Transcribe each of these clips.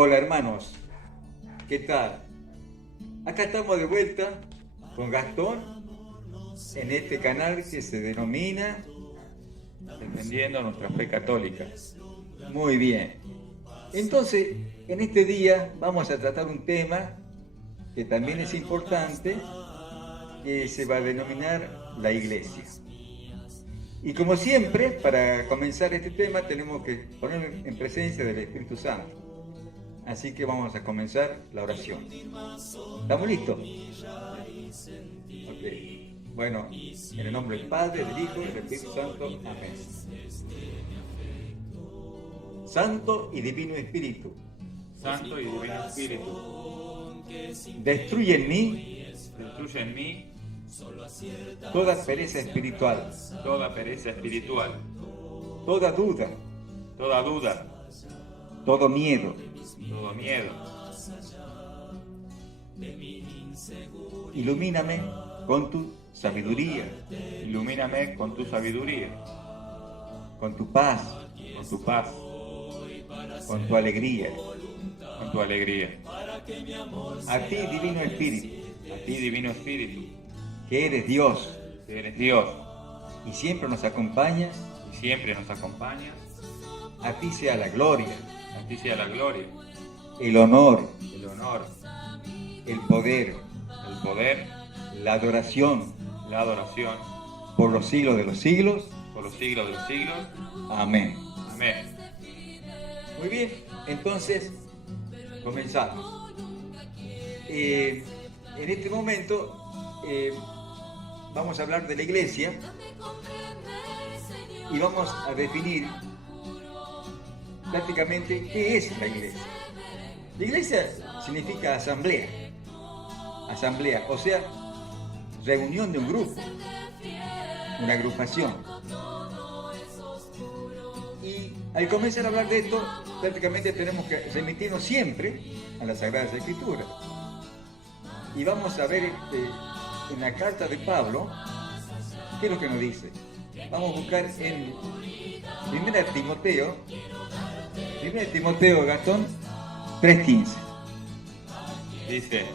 Hola hermanos, ¿qué tal? Acá estamos de vuelta con Gastón en este canal que se denomina Defendiendo nuestra fe católica. Muy bien. Entonces, en este día vamos a tratar un tema que también es importante, que se va a denominar la iglesia. Y como siempre, para comenzar este tema tenemos que poner en presencia del Espíritu Santo. Así que vamos a comenzar la oración. ¿Estamos listos? Ok. Bueno, en el nombre del Padre, del Hijo y del Espíritu Santo. Amén. Santo y Divino Espíritu, Santo y Divino Espíritu, destruye en mí destruye en mí toda pereza espiritual, toda pereza espiritual, toda duda, toda duda, todo miedo. todo miedo. Ilumíname con tu sabiduría, Ilumíname con tu sabiduría, con tu paz, con tu paz, con tu alegría. con tu alegría. A ti, Divino Espíritu, A ti, Divino Espíritu, que eres Dios que eres Dios y siempre nos acompañas, y siempre nos acompañas, a ti sea la gloria, a ti sea la gloria, el honor, el honor, el poder, el poder, la adoración la adoración, por los siglos de los siglos. por los siglos de los siglos. Amén. Amén. Muy bien, entonces comenzamos. En este momento vamos a hablar de la iglesia y vamos a definir prácticamente qué es la iglesia. La iglesia significa asamblea, o sea, reunión de un grupo, una agrupación. Y al comenzar a hablar de esto, prácticamente tenemos que remitirnos siempre a las Sagradas Escrituras. Y vamos a ver en la carta de Pablo, ¿qué es lo que nos dice? Vamos a buscar en 1 Timoteo, Gastón, 3:15. Dice,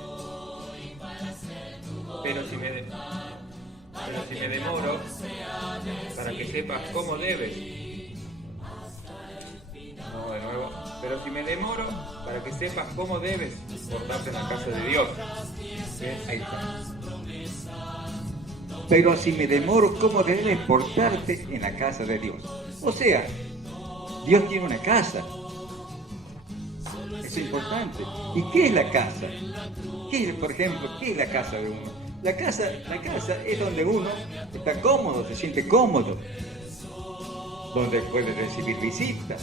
pero si me demoro, para que sepas cómo debes. No, de nuevo. Pero si me demoro, para que sepas cómo debes portarte en la casa de Dios. ¿Ves? Ahí está. Pero si me demoro, ¿cómo debes portarte en la casa de Dios? O sea, Dios tiene una casa. Eso es importante. ¿Y qué es la casa? Por ejemplo, ¿qué es la casa de uno? La casa es donde uno está cómodo, se siente cómodo, donde puede recibir visitas,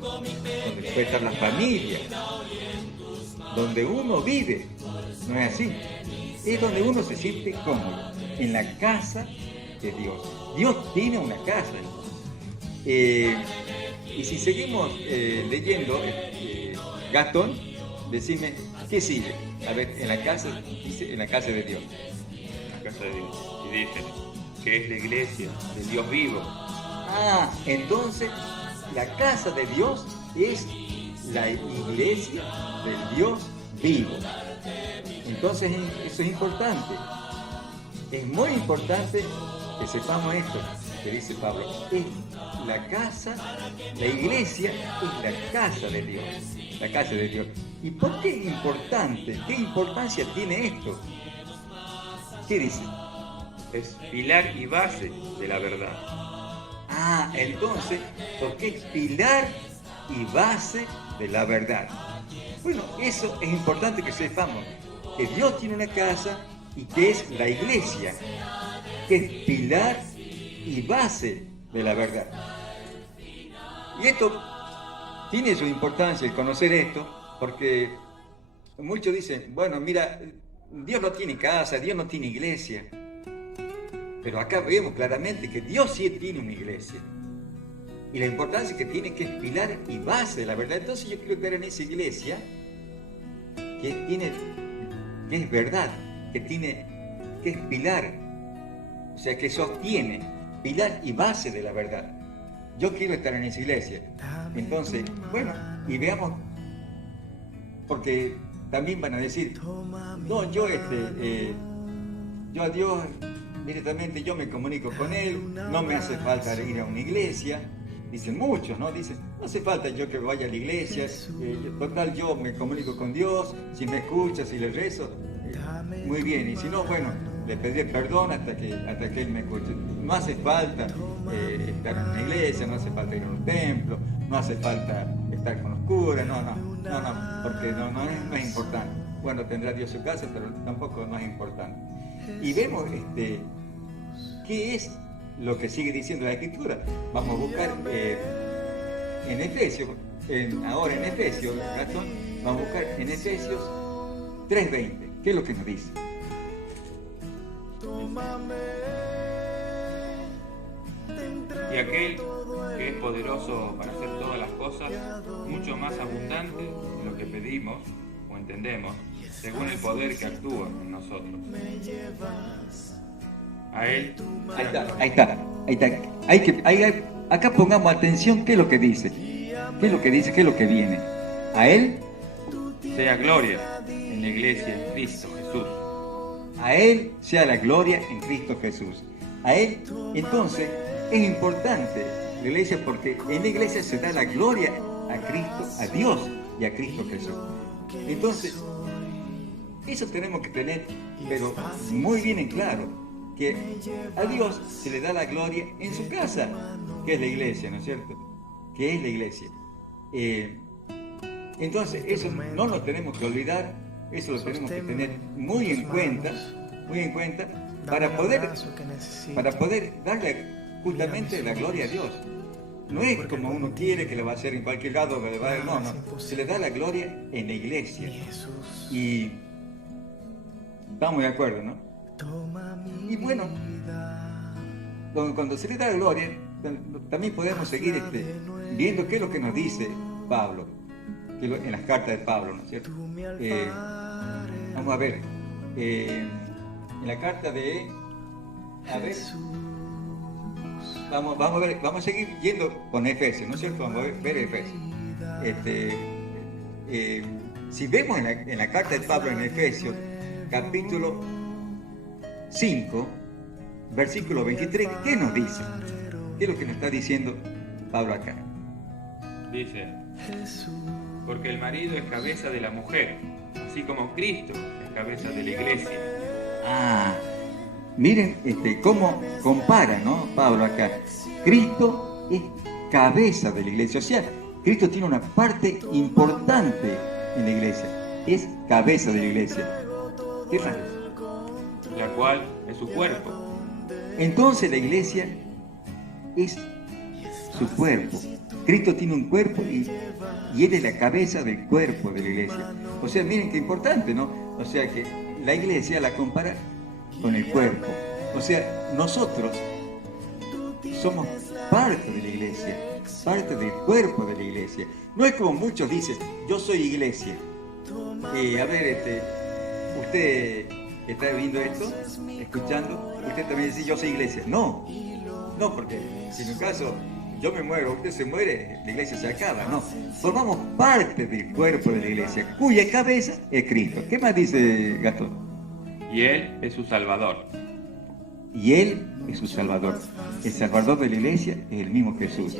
donde puede estar la familia, donde uno vive. ¿No es así? Es donde uno se siente cómodo, en la casa de Dios. Dios tiene una casa. Y si seguimos leyendo, Gastón, decime, ¿qué sigue? A ver, en la casa, dice, en la casa de Dios. En la casa de Dios. Y dice que es la iglesia del Dios vivo. Ah, entonces la casa de Dios es la iglesia del Dios vivo. Entonces eso es importante. Es muy importante que sepamos esto que dice Pablo. Es la casa, la iglesia es la casa de Dios. La casa de Dios. ¿Y por qué es importante? ¿Qué importancia tiene esto? ¿Qué dice? Es pilar y base de la verdad. Ah, entonces, porque es pilar y base de la verdad. Bueno, eso es importante que sepamos, que Dios tiene una casa y que es la iglesia, que es pilar y base de la verdad. Y esto tiene su importancia, el conocer esto, porque muchos dicen, bueno, mira, Dios no tiene casa, Dios no tiene iglesia. Pero acá vemos claramente que Dios sí tiene una iglesia. Y la importancia que tiene, que es pilar y base de la verdad. Entonces yo quiero estar en esa iglesia que es verdad, que es pilar. O sea, que sostiene, pilar y base de la verdad. Yo quiero estar en esa iglesia. Entonces, bueno, y veamos porque también van a decir, no, yo a Dios directamente yo me comunico con Él, no me hace falta ir a una iglesia. Dicen muchos, ¿no? Dicen, no hace falta yo que vaya a la iglesia, total yo me comunico con Dios, si me escucha, si le rezo, muy bien, y si no, bueno, le pediré perdón hasta que Él me escuche. No hace falta estar en una iglesia, no hace falta ir a un templo, no hace falta estar con los curas, no, porque no es importante. Bueno, tendrá Dios su casa, pero tampoco es más importante. Y vemos qué es lo que sigue diciendo la Escritura. Vamos a buscar en Efesios, ahora en Efesios, Gastón, vamos a buscar en Efesios 3:20. ¿Qué es lo que nos dice? Y aquel que es poderoso para hacer todas las cosas, mucho más abundante de lo que pedimos o entendemos, según el poder que actúa en nosotros. A Él. Ahí está. Acá pongamos atención, ¿qué es lo que dice? ¿Qué es lo que dice? ¿Qué es lo que viene? A Él Sea gloria en la iglesia en Cristo Jesús. A Él sea la gloria en Cristo Jesús. A Él, entonces, es importante la iglesia porque en la iglesia se da la gloria a Cristo, a Dios y a Cristo Jesús. Entonces, eso tenemos que tener, pero muy bien en claro, que a Dios se le da la gloria en su casa, que es la iglesia, ¿no es cierto? Que es la iglesia. Entonces, eso no lo tenemos que olvidar, eso lo tenemos que tener muy en cuenta, para poder darle justamente la gloria a Dios. No es como uno quiere que le va a hacer en cualquier lado, que le va a dar, no, se le da la gloria en la iglesia. Y estamos de acuerdo, ¿no? Y bueno, cuando se le da la gloria, también podemos seguir viendo qué es lo que nos dice Pablo, en las cartas de Pablo, ¿no es cierto? Vamos a ver, en la carta de... vamos a seguir yendo con Efesios, ¿no es cierto? Vamos a ver Efesios. Si vemos en la carta de Pablo en Efesios, capítulo 5, versículo 23, ¿qué nos dice? ¿Qué es lo que nos está diciendo Pablo acá? Dice, porque el marido es cabeza de la mujer, así como Cristo es cabeza de la iglesia. Miren cómo compara, ¿no? Pablo acá. Cristo es cabeza de la iglesia, o sea, Cristo tiene una parte importante en la iglesia, es cabeza de la iglesia. ¿Qué más? La cual es su cuerpo. Entonces la iglesia es su cuerpo. Cristo tiene un cuerpo y Él es la cabeza del cuerpo de la iglesia. O sea, miren qué importante, ¿no? O sea que la iglesia la compara con el cuerpo. O sea, nosotros somos parte de la iglesia, parte del cuerpo de la iglesia. No es como muchos dicen, yo soy iglesia. Usted está viendo esto, escuchando, usted también dice, yo soy iglesia. No, porque si en un caso yo me muero, usted se muere, la iglesia se acaba. No, formamos parte del cuerpo de la iglesia, cuya cabeza es Cristo. ¿Qué más dice Gastón? Y Él es su Salvador. Y Él es su Salvador. El Salvador de la iglesia es el mismo Jesús.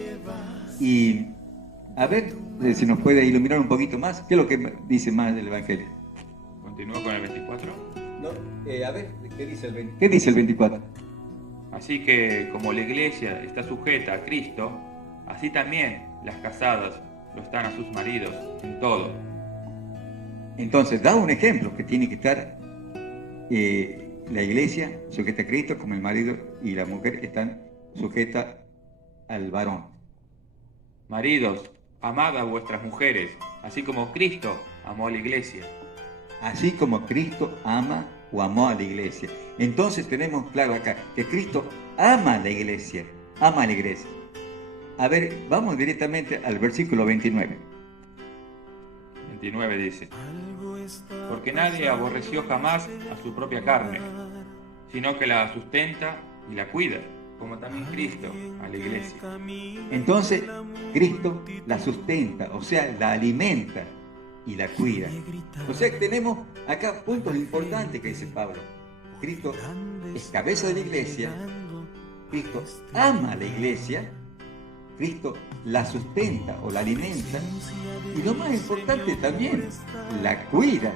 Y a ver si nos puede iluminar un poquito más. ¿Qué es lo que dice más del Evangelio? Continúo con el 24. No, a ver, ¿qué dice el 24? ¿Qué dice el 24? Así que como la iglesia está sujeta a Cristo, así también las casadas lo están a sus maridos en todo. Entonces da un ejemplo que tiene que estar la iglesia sujeta a Cristo, como el marido y la mujer están sujetas al varón. Maridos, amad a vuestras mujeres, así como Cristo amó a la iglesia. Así como Cristo ama o amó a la iglesia. Entonces tenemos claro acá que Cristo ama a la iglesia, ama a la iglesia. A ver, vamos directamente al versículo 29. 29 dice, porque nadie aborreció jamás a su propia carne, sino que la sustenta y la cuida, como también Cristo a la iglesia. Entonces, Cristo la sustenta, o sea, la alimenta. y la cuida. O sea que tenemos acá puntos importantes que dice Pablo. Cristo es cabeza de la iglesia, Cristo ama a la iglesia, Cristo la sustenta o la alimenta, y lo más importante también, la cuida.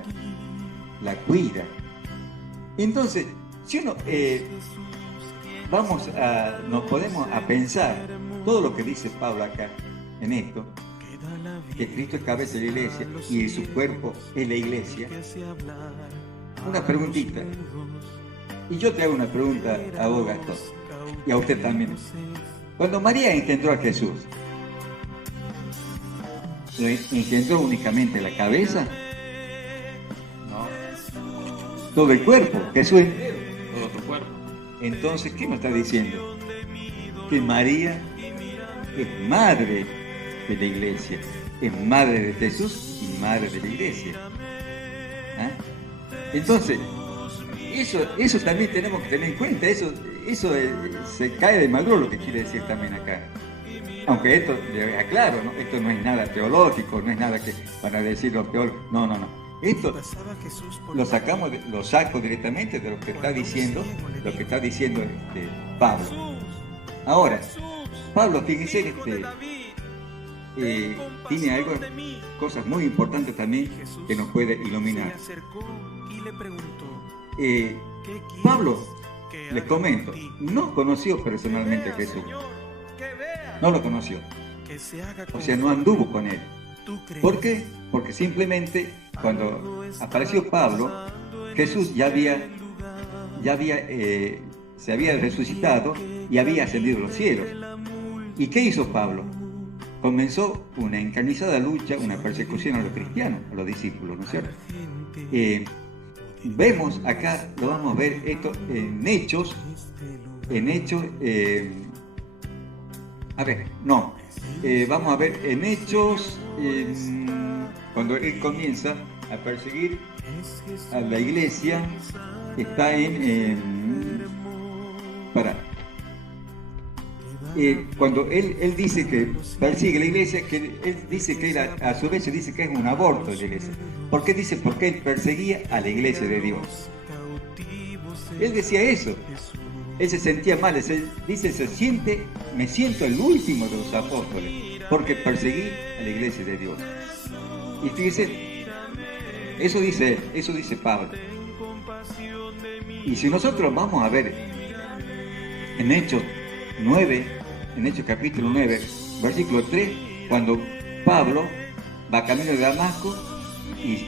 Entonces, si uno nos podemos a pensar todo lo que dice Pablo acá en esto, que Cristo es cabeza de la iglesia y su cuerpo es la iglesia. Una preguntita, y yo te hago una pregunta a vos, Gastón, y a usted también. Cuando María engendró a Jesús, ¿lo engendró únicamente la cabeza? No. Todo el cuerpo, Jesús entero. Todo tu cuerpo. Entonces, ¿qué nos está diciendo? Que María es madre de la iglesia, es madre de Jesús y madre de la iglesia. ¿Ah? Entonces, eso también tenemos que tener en cuenta, eso se cae de maduro lo que quiere decir también acá. Aunque esto, le aclaro, ¿no? Esto no es nada teológico, no es nada que para decir lo peor, no. Esto lo saco directamente de lo que está diciendo Pablo. Ahora, Pablo, fíjense, tiene cosas muy importantes también que nos puede iluminar. Pablo, les comento, no conoció personalmente a Jesús. No lo conoció. O sea, no anduvo con él. ¿Por qué? Porque simplemente cuando apareció Pablo, Jesús se había resucitado y había ascendido a los cielos. ¿Y qué hizo Pablo? Comenzó una encarnizada lucha, una persecución a los cristianos, a los discípulos, ¿no es cierto? Vemos acá, lo vamos a ver esto en Hechos, vamos a ver en Hechos, cuando él comienza a perseguir a la iglesia, está cuando él dice que persigue la iglesia, que él dice que a su vez dice que es un aborto de la iglesia. ¿Por qué dice? Porque él perseguía a la iglesia de Dios. Él decía eso. Él se sentía mal, dice, me siento el último de los apóstoles, porque perseguí a la iglesia de Dios. Y fíjese, eso dice Pablo. Y si nosotros vamos a ver en Hechos capítulo 9, versículo 3, cuando Pablo va camino de Damasco y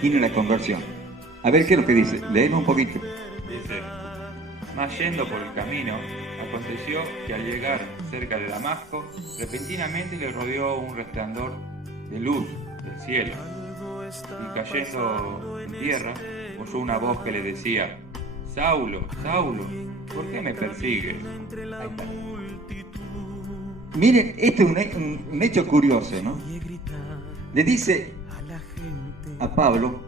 tiene la conversión. A ver qué es lo que dice, leemos un poquito. Dice: mas yendo por el camino, aconteció que al llegar cerca de Damasco, repentinamente le rodeó un resplandor de luz del cielo, y cayendo en tierra, oyó una voz que le decía: Saulo, Saulo, ¿por qué me persigues? Ahí está. Miren, este es un hecho curioso, ¿no? Le dice a Pablo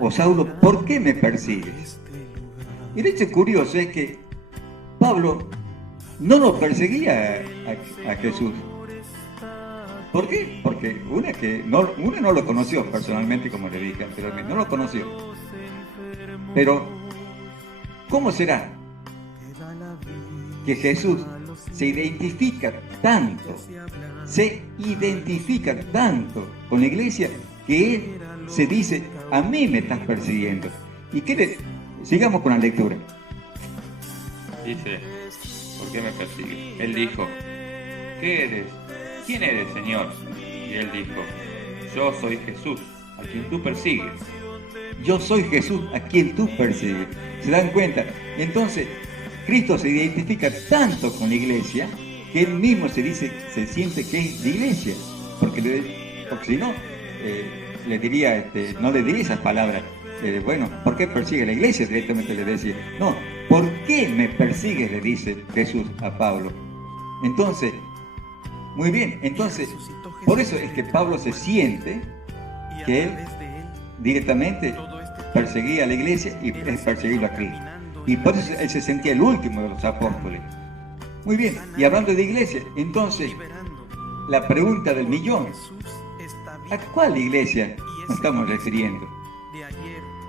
o Saulo, ¿por qué me persigues? El hecho curioso es que Pablo no lo perseguía a Jesús. ¿Por qué? Porque uno no lo conoció personalmente, como le dije anteriormente, no lo conoció. Pero, ¿cómo será que Jesús se identifica tanto con la iglesia que él se dice: a mí me estás persiguiendo? ¿Y sigamos con la lectura? Dice: ¿por qué me persigues? Él dijo: ¿qué eres? ¿Quién eres, Señor? Y él dijo: yo soy Jesús, a quien tú persigues. Yo soy Jesús, a quien tú persigues. ¿Se dan cuenta? Entonces, Cristo se identifica tanto con la iglesia que él mismo se siente que es la iglesia. Porque si no, no le diría esas palabras. Bueno, ¿por qué persigue la iglesia? Directamente le decía. No, ¿por qué me persigues? Le dice Jesús a Pablo. Entonces, muy bien, por eso es que Pablo se siente que él directamente perseguía a la iglesia y es perseguirlo a Cristo. Y por eso él se sentía el último de los apóstoles. Muy bien, y hablando de iglesia, entonces, la pregunta del millón: ¿A cuál iglesia nos estamos refiriendo?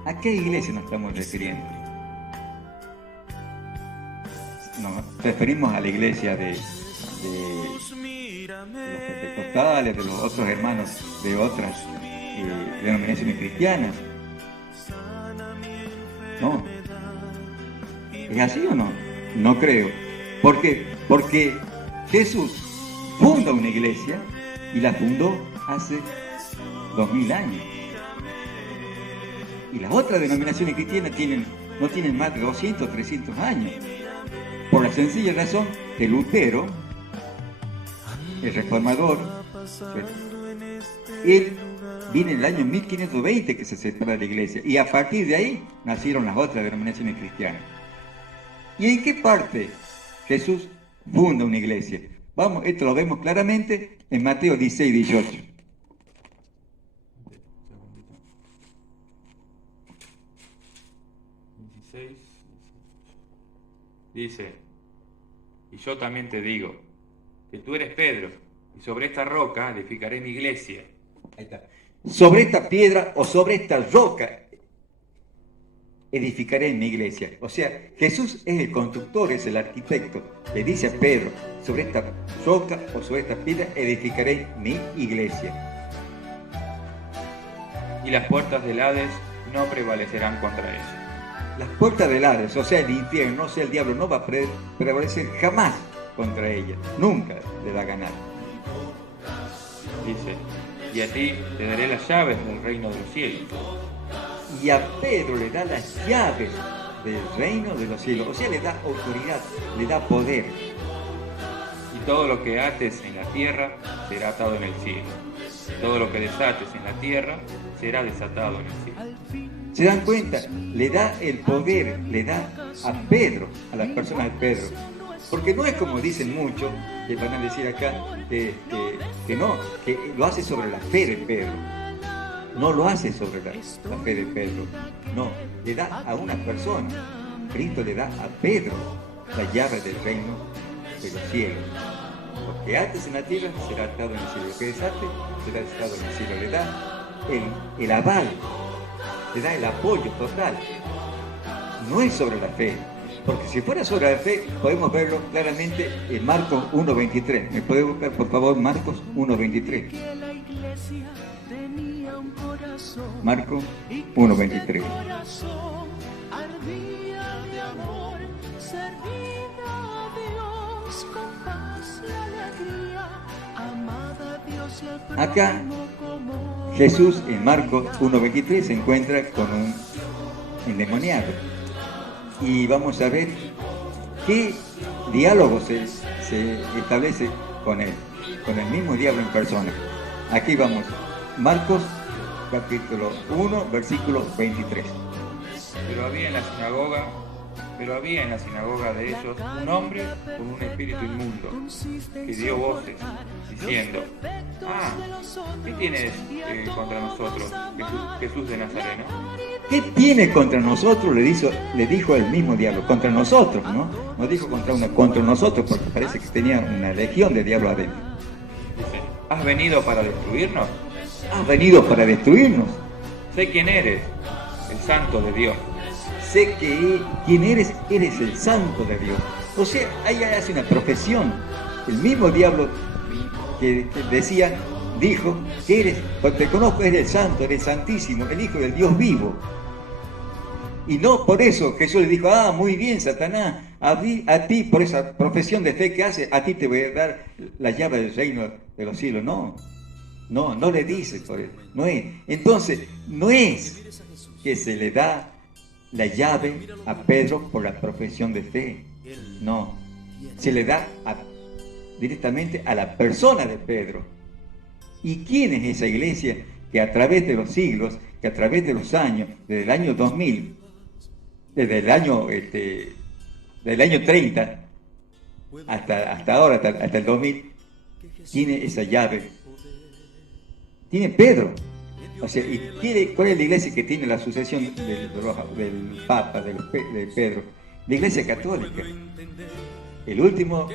¿A qué iglesia nos estamos refiriendo? Nos referimos a la iglesia de los pentecostales, de los otros hermanos de otras denominaciones cristianas. No. ¿Es así o no? No creo. ¿Por qué? Porque Jesús funda una iglesia y la fundó hace 2000 años. Y las otras denominaciones cristianas no tienen más de 200 o 300 años. Por la sencilla razón que Lutero, el reformador, él viene en el año 1520 que se separa de la iglesia. Y a partir de ahí nacieron las otras denominaciones cristianas. ¿Y en qué parte Jesús funda una iglesia? Vamos, esto lo vemos claramente en Mateo 16, 18. Dice, y yo también te digo, que tú eres Pedro, y sobre esta roca edificaré mi iglesia. Ahí está. Sobre esta piedra o sobre esta roca edificaré mi iglesia. O sea, Jesús es el constructor, es el arquitecto. Le dice a Pedro, sobre esta roca o sobre esta piedra edificaré mi iglesia. Y las puertas del Hades no prevalecerán contra ella. Las puertas del Hades, o sea, el infierno, o sea, el diablo no va a prevalecer jamás contra ella. Nunca le va a ganar. Dice, y a ti te daré las llaves del reino de los cielos. Y a Pedro le da las llaves del reino de los cielos. O sea, le da autoridad, le da poder. Y todo lo que ates en la tierra será atado en el cielo. Todo lo que desates en la tierra será desatado en el cielo. ¿Se dan cuenta? Le da el poder, le da a Pedro, a las personas de Pedro. Porque no es como dicen muchos, que van a decir acá, que no, que lo hace sobre la fe de Pedro. No lo hace sobre la fe de Pedro. No, le da a una persona. Cristo le da a Pedro la llave del reino de los cielos. Lo que ates en la tierra será atado en el cielo. Lo que desate será desatado en el cielo. Le da el aval, le da el apoyo total. No es sobre la fe. Porque si fuera sobre la fe, podemos verlo claramente en Marcos 1.23. ¿Me puede buscar, por favor, Marcos 1.23? Marcos 1.23. Acá Jesús en Marcos 1.23 se encuentra con un endemoniado. Y vamos a ver qué diálogo se establece con él, con el mismo diablo en persona. Aquí vamos, Marcos capítulo 1, versículo 23. Pero había en la sinagoga de ellos un hombre con un espíritu inmundo, que dio voces, diciendo, ¿qué tienes contra nosotros, Jesús de Nazareno? ¿Qué tiene contra nosotros? Le dijo el mismo diablo, contra nosotros, ¿no? No dijo contra nosotros, porque parece que tenía una legión de diablos adentro. Dice, ¿has venido para destruirnos? ¿Has venido para destruirnos? Sé quién eres, el santo de Dios. Sé que quién eres el santo de Dios. O sea, ahí hace una profesión. El mismo diablo que dijo que cuando te conozco eres el santo, eres santísimo, el hijo del Dios vivo. Y no por eso Jesús le dijo, muy bien, Satanás, a ti por esa profesión de fe que haces, a ti te voy a dar la llave del reino de los cielos. No le dice por eso. No es. Entonces, no es que se le da la llave a Pedro por la profesión de fe. No. Se le da directamente a la persona de Pedro. ¿Y quién es esa iglesia que a través de los siglos, que a través de los años, desde el año 2000, desde el año 30 hasta ahora, hasta el 2000, tiene esa llave? Tiene Pedro. O sea, ¿cuál es la iglesia que tiene la sucesión del Papa, de Pedro? La iglesia católica. El último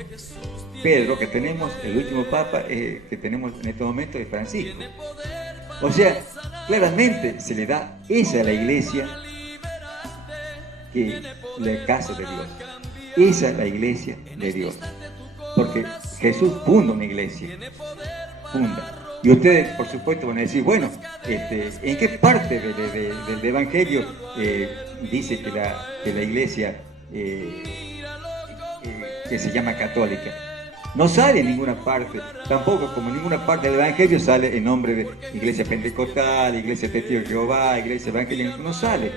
Pedro que tenemos, el último Papa que tenemos en este momento es Francisco. O sea, claramente se le da esa a la iglesia, que la casa de Dios. Esa es la iglesia de Dios. Porque Jesús funda una iglesia. Funda. Y ustedes, por supuesto, van a decir, bueno, ¿en qué parte del Evangelio dice que la iglesia que se llama católica? No sale en ninguna parte, tampoco como en ninguna parte del Evangelio sale el nombre de Iglesia Pentecostal, Iglesia Testigo de Jehová, Iglesia Evangélica, no sale.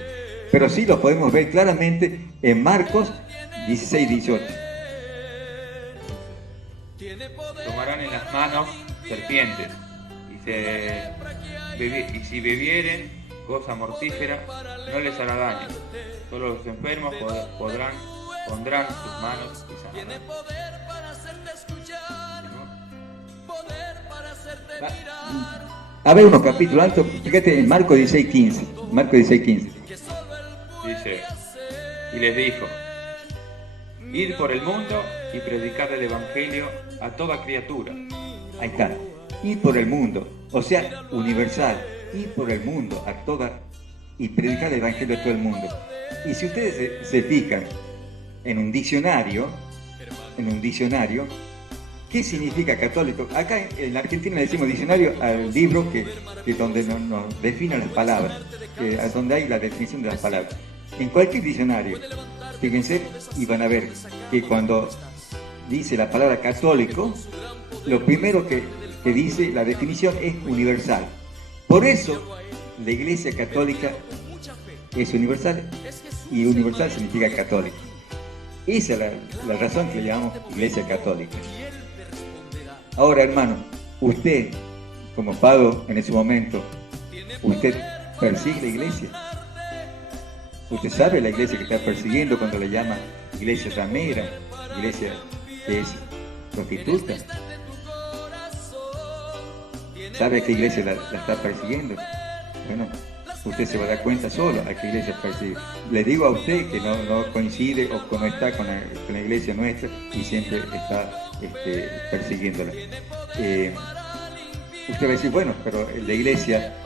Pero sí lo podemos ver claramente en Marcos 16, 18. Tomarán en las manos serpientes, y si bebieren cosa mortífera, no les hará daño. Solo los enfermos pondrán sus manos y sanarán. A ver unos capítulos altos, fíjate en Marcos 16, 15. Marcos 16, 15. Dice, y les dijo, id por el mundo y predicad el evangelio a toda criatura. Ahí está, id por el mundo, o sea, universal, id por el mundo a toda y predicar el evangelio a todo el mundo. Y si ustedes se fijan en un diccionario, ¿qué significa católico? Acá en la Argentina le decimos diccionario al libro que donde nos define las palabras, donde hay la definición de las palabras. En cualquier diccionario, fíjense, y van a ver que cuando dice la palabra católico, lo primero que dice la definición es universal. Por eso, la Iglesia Católica es universal, y universal significa católico. Esa es la razón que le llamamos Iglesia Católica. Ahora, hermano, usted, como Pablo en ese momento, usted persigue la iglesia. Usted sabe la iglesia que está persiguiendo cuando le llama iglesia ramera, iglesia que es prostituta. ¿Sabe a qué iglesia la está persiguiendo? Bueno, usted se va a dar cuenta solo a qué iglesia persigue. Le digo a usted que no coincide o no está con la iglesia nuestra y siempre está persiguiéndola. Usted va a decir, bueno, pero la iglesia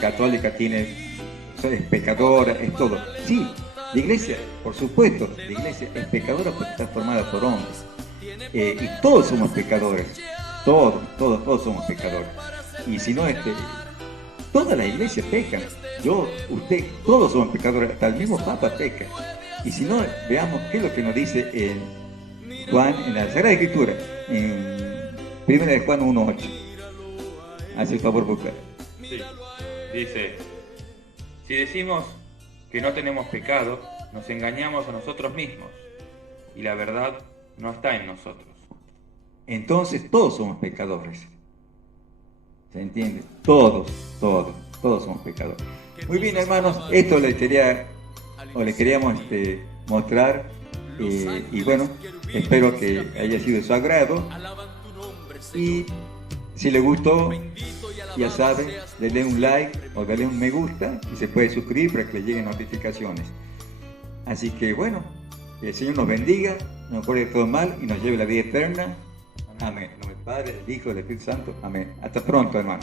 católica es pecadora, es todo. Sí, la iglesia, por supuesto, la iglesia es pecadora porque está formada por hombres. Y todos somos pecadores. Todos somos pecadores. Y si no, todas las iglesias pecan. Yo, usted, todos somos pecadores. Hasta el mismo Papa peca. Y si no, veamos qué es lo que nos dice Juan, en la Sagrada Escritura, en 1 de Juan 1:8. Hace el favor buscar. Sí, dice, si decimos que no tenemos pecado, nos engañamos a nosotros mismos, y la verdad no está en nosotros. Entonces todos somos pecadores. ¿Se entiende? Todos somos pecadores. Muy bien, hermanos, esto les queríamos mostrar. Y bueno, espero que haya sido de su agrado. Y si le gustó, ya saben, denle un like o denle un me gusta y se puede suscribir para que le lleguen notificaciones. Así que bueno, que el Señor nos bendiga, nos guarde todo mal y nos lleve a la vida eterna. Amén. En nombre del Padre, del Hijo y del Espíritu Santo. Amén. Hasta pronto, hermano.